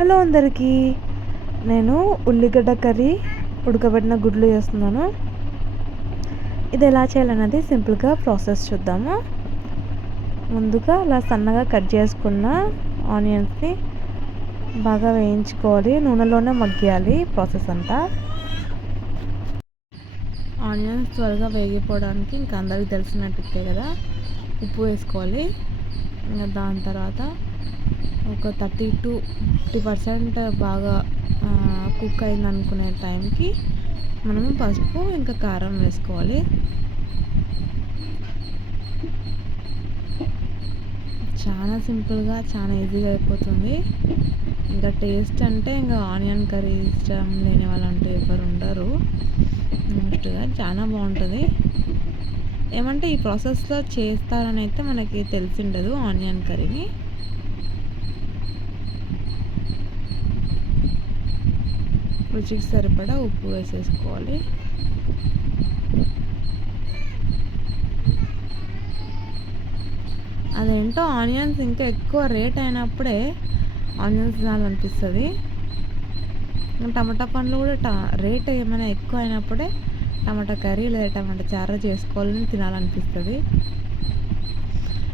Hello అందరికీ. నేను ఉల్లిగడ్డ కర్రీ ఉడకబెట్టిన గుడ్లు చేస్తున్నాను. ఇది ఎలా చేయాలన్నది సింపుల్గా ప్రాసెస్ చూద్దాము. ముందుగా అలా సన్నగా కట్ చేసుకున్న ఆనియన్స్ని బాగా వేయించుకోవాలి. నూనెలోనే మగ్గియాలి ప్రాసెస్ అంతా. ఆనియన్స్ త్వరగా వేగిపోవడానికి ఇంకా అందరికి తెలిసినట్టు కదా. ఉప్పు వేసుకోవాలి. ఇంకా దాని తర్వాత ఒక థర్టీ టు ఫిఫ్టీ పర్సెంట్ బాగా కుక్ అయింది అనుకునే టైంకి మనము పసుపు ఇంకా కారం వేసుకోవాలి. చాలా సింపుల్గా చాలా ఈజీగా అయిపోతుంది. ఇంకా టేస్ట్ అంటే ఇంకా ఆనియన్ కర్రీ ఇష్టం లేని వాళ్ళు అంటే ఎవరు ఉండరు. మోస్ట్గా చాలా బాగుంటుంది. ఏమంటే ఈ ప్రాసెస్లో చేస్తారని అయితే మనకి తెలిసి ఉండదు ఆనియన్ కర్రీని. రుచికి సరిపడా ఉప్పు వేసేసుకోవాలి. అదేంటో ఆనియన్స్ ఇంకా ఎక్కువ రేట్ అయినప్పుడే ఆనియన్స్ తినాలనిపిస్తుంది. టమాటా పండ్లు కూడా ట రేట్ ఏమైనా ఎక్కువ అయినప్పుడే టమాటా కర్రీ లేదా టమాటా చారు చేసుకోవాలని తినాలనిపిస్తుంది.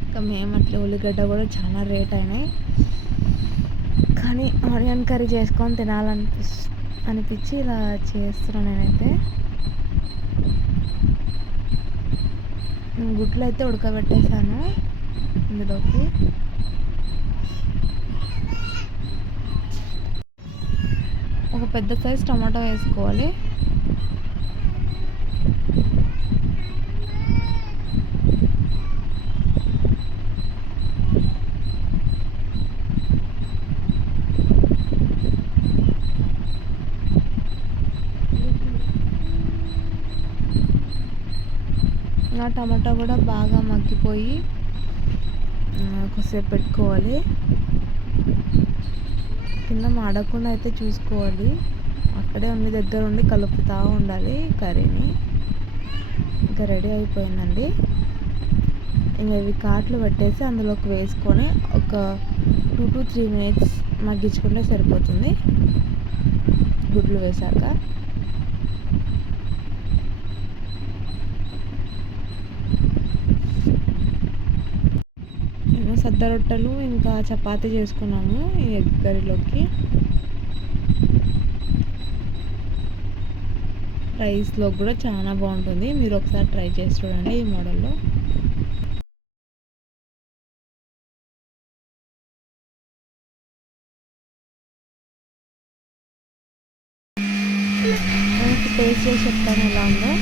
ఇంకా మేము అట్లా ఉల్లిగడ్డ కూడా చాలా రేట్ అయినాయి. కానీ ఆనియన్ కర్రీ చేసుకొని తినాలనిపిస్తుంది అనిపించి ఇలా చేస్తున్నాను నేనైతే. గుడ్లు అయితే ఉడకబెట్టేశాను ఇందులోకి. ఒక పెద్ద సైజ్ టమాటో వేసుకోవాలి. నా టమాటా కూడా బాగా మగ్గిపోయి కొద్దిసేపు పెట్టుకోవాలి. కింద మాడకుండా అయితే చూసుకోవాలి. అక్కడే ఉండి దగ్గర ఉండి కలుపుతూ ఉండాలి కర్రీని. ఇంకా రెడీ అయిపోయిందండి. ఇంకా ఇవి కాట్లు పెట్టేసి అందులోకి వేసుకొని ఒక టూ టు త్రీ మినిట్స్ మగ్గించుకుంటే సరిపోతుంది. గుడ్లు వేశాక. సద్ద రొట్టెలు ఇంకా చపాతీ చేసుకున్నాము ఈ ఎగ్ కర్రీలోకి. రైస్లో కూడా చాలా బాగుంటుంది. మీరు ఒకసారి ట్రై చేసి చూడండి ఈ మోడల్లో. టేస్ట్ చేసి చెప్తాను ఎలా ఉందో.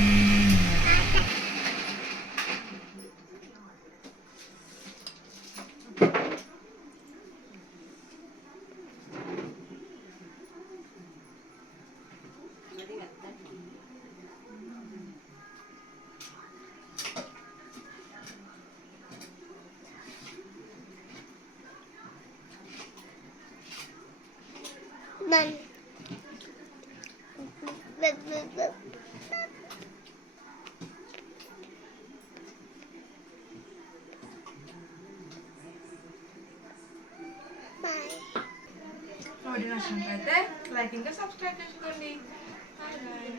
None. వీడియో నచ్చినట్లయితే లైక్ ఇంకా సబ్స్క్రైబ్ చేసుకోండి బాయ్ బాయ్